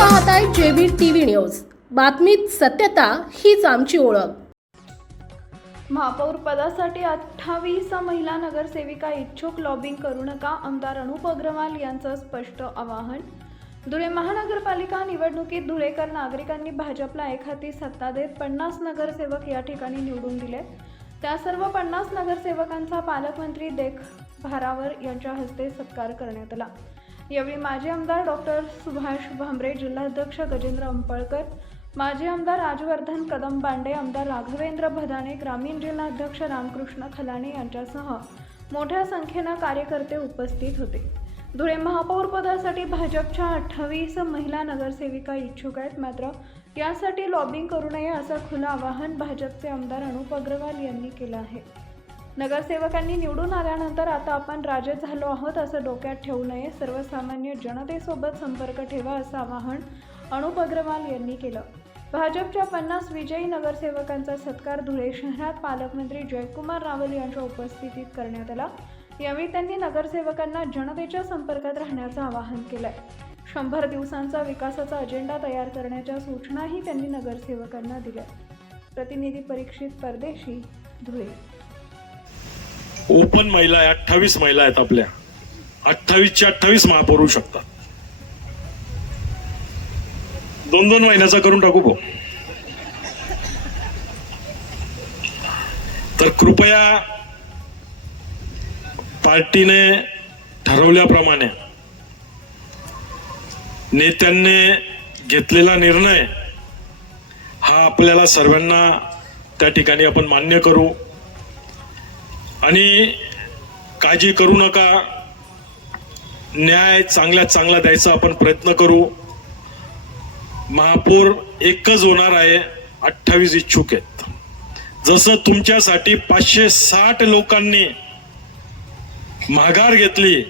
पाहत आहे जेबीर TV news. बातमीत सत्यता हीच आमची ओळख. महापौर पदासाठी अठ्ठावीस महिला नगरसेविका इच्छुक लॉबिंग करू नका आमदार अनुप अग्रवाल यांचं स्पष्ट आवाहन. धुळे महानगरपालिका निवडणुकीत धुळेकर नागरिकांनी भाजपला एखादी सत्ता देत पन्नास नगरसेवक या ठिकाणी निवडून दिले. त्या सर्व पन्नास नगरसेवकांचा पालकमंत्री देख भारावर यांच्या हस्ते सत्कार करण्यात आला. यावेळी माजी आमदार डॉक्टर सुभाष भांबरे जिल्हाध्यक्ष गजेंद्र अंपळकर माजी आमदार राजवर्धन कदम पांडे आमदार राघवेंद्र भदाणे ग्रामीण जिल्हाध्यक्ष रामकृष्ण खलाणे यांच्यासह मोठ्या संख्येनं कार्यकर्ते उपस्थित होते. धुळे महापौरपदासाठी भाजपच्या अठ्ठावीस महिला नगरसेविका इच्छुक आहेत मात्र यासाठी लॉबिंग करू नये असं खुलं आवाहन भाजपचे आमदार अनुप अग्रवाल यांनी केलं आहे. नगरसेवकांनी निवडून आल्यानंतर आता आपण राजे झालो आहोत असं डोक्यात ठेवू नये. सर्वसामान्य जनतेसोबत संपर्क ठेवा असं आवाहन अनुप अग्रवाल यांनी केलं. भाजपच्या पन्नास विजयी नगरसेवकांचा सत्कार धुळे शहरात पालकमंत्री जयकुमार रावल यांच्या उपस्थितीत करण्यात आला. यावेळी त्यांनी नगरसेवकांना जनतेच्या संपर्कात राहण्याचं आवाहन केलंय. शंभर दिवसांचा विकासाचा अजेंडा तयार करण्याच्या सूचनाही त्यांनी नगरसेवकांना दिल्या. प्रतिनिधी परीक्षित परदेशी धुळे. ओपन महिला आहे अठ्ठावीस महिला आहेत आपल्या. अठ्ठावीसच्या अठ्ठावीस महापौर होऊ शकतात. दोन दोन महिन्याचा करून टाकू भाऊ. तर कृपया पार्टीने ठरवल्याप्रमाणे नेत्यांनी घेतलेला निर्णय हा आपल्याला सर्वांना त्या ठिकाणी आपण मान्य करू. आणि काळजी करू नका. न्याय चांगल्यात चांगला द्यायचा आपण प्रयत्न करू. महापौर एकच होणार आहे अठ्ठावीस इच्छुक आहेत. जसं तुमच्यासाठी पाचशे साठ लोकांनी माघार घेतली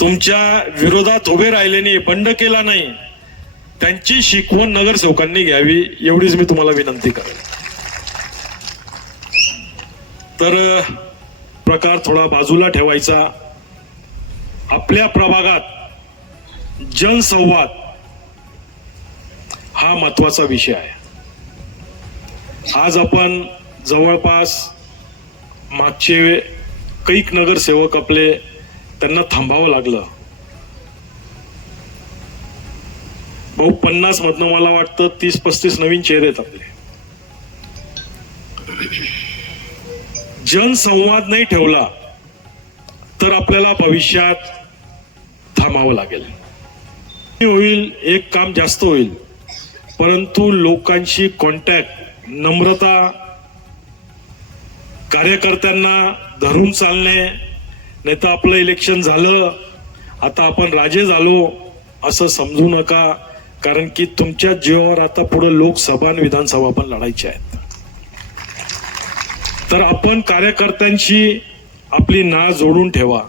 तुमच्या विरोधात उभे राहिले नाही बंड केला नाही त्यांची शिकवण नगरसेवकांनी घ्यावी एवढीच मी तुम्हाला विनंती करेन तर प्रकार थोडा बाजूला ठेवायचा. आपल्या प्रभागात जनसंवाद हा महत्त्वाचा विषय आहे. आज आपण जवळपास मागचे कैक नगरसेवक आपले त्यांना थांबावं लागलं. भाऊ पन्नास मधनं मला वाटतं तीस पस्तीस नवीन चेहरे आहेत आपले. जनसंवाद नाही ठेवला तर आपल्याला भविष्यात थांबावं लागेल. होईल एक काम जास्त होईल परंतु लोकांशी कॉन्टॅक्ट नम्रता कार्यकर्त्यांना धरून चालणे नाही तर आपलं इलेक्शन झालं आता आपण राजे झालो असं समजू नका कारण की तुमच्या जीवावर आता पुढे लोकसभा आणि विधानसभा पण लढायच्या आहेत. तर आपण कार्यकर्त्यांशी आपली ना जोडून ठेवा.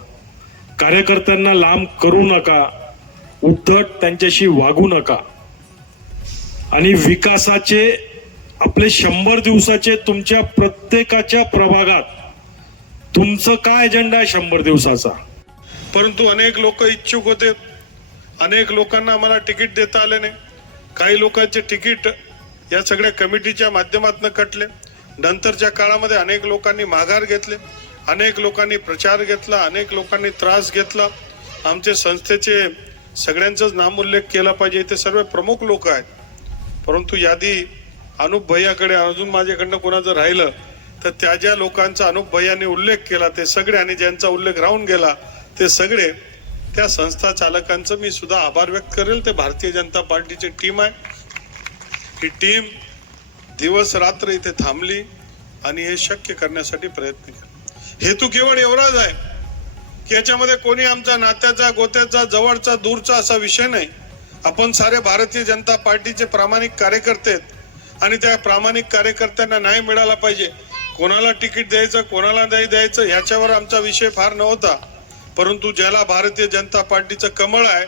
कार्यकर्त्यांना लांब करू नका. उद्धट त्यांच्याशी वागू नका. आणि विकासाचे आपले शंभर दिवसाचे तुमच्या प्रत्येकाच्या प्रभागात तुमचं काय एजेंडा आहे शंभर दिवसाचा? परंतु अनेक लोक इच्छुक होते. अनेक लोकांना आम्हाला तिकीट देता आले नाही. काही लोकांचे तिकीट या सगळ्या कमिटीच्या माध्यमातून कटले. नंतरच्या काळामध्ये अनेक लोकांनी माघार घेतले अनेक लोकांनी प्रचार घेतला अनेक लोकांनी त्रास घेतला आमचे संस्थेचे सगळ्यांचाच नामोल्लेख केला पाहिजे. ते सर्व प्रमुख लोक आहेत. परंतु यादी अनुप भैयाकडे अजून माझ्याकडनं कोणाचं राहिलं तर त्या ज्या लोकांचा अनुप भैयाने उल्लेख केला ते सगळे आणि ज्यांचा उल्लेख राहून गेला ते सगळे त्या संस्था चालकांचं मी सुद्धा आभार व्यक्त करेल. ते भारतीय जनता पार्टीची टीम आहे. ही टीम दिवस रात्र इथे थांबली आणि हे शक्य करण्यासाठी प्रयत्न केला. हेतू केवळ एवढाच आहे की याच्यामध्ये कोणी आमचा नात्याचा गोत्याचा जवळचा दूरचा असा विषय नाही. आपण सारे भारतीय जनता पार्टीचे प्रामाणिक कार्यकर्ते आहेत आणि त्या प्रामाणिक कार्यकर्त्यांना न्याय मिळाला पाहिजे. कोणाला तिकीट द्यायचं कोणाला नाही द्यायचं ह्याच्यावर आमचा विषय फार नव्हता. परंतु ज्याला भारतीय जनता पार्टीचं कमळ आहे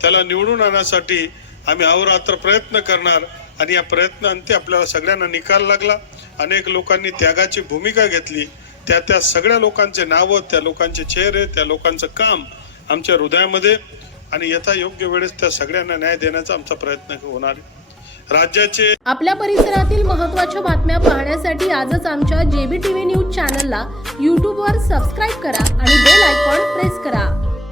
त्याला निवडून आणण्यासाठी आम्ही अहोरात्र प्रयत्न करणार. आणि या प्रयत्नांती आपल्याला सगळ्यांना निकाल लागला. अनेक लोकांनी त्यागाची भूमिका घेतली. त्या त्या सगळ्या लोकांचे नावं त्या लोकांचे चेहरे त्या लोकांचं काम आमच्या हृदयामध्ये आणि यथा योग्य वेळेस त्या सगळ्यांना न्याय देण्याचा आमचा प्रयत्न होणार आहे. राज्याचे आपल्या परिसरातील महत्त्वाच्या बातम्या पाहण्यासाठी आजच आमच्या जेबी टीव्ही न्यूज चॅनलला यूट्यूबवर सबस्क्राईब करा आणि बेल आयकॉन प्रेस करा.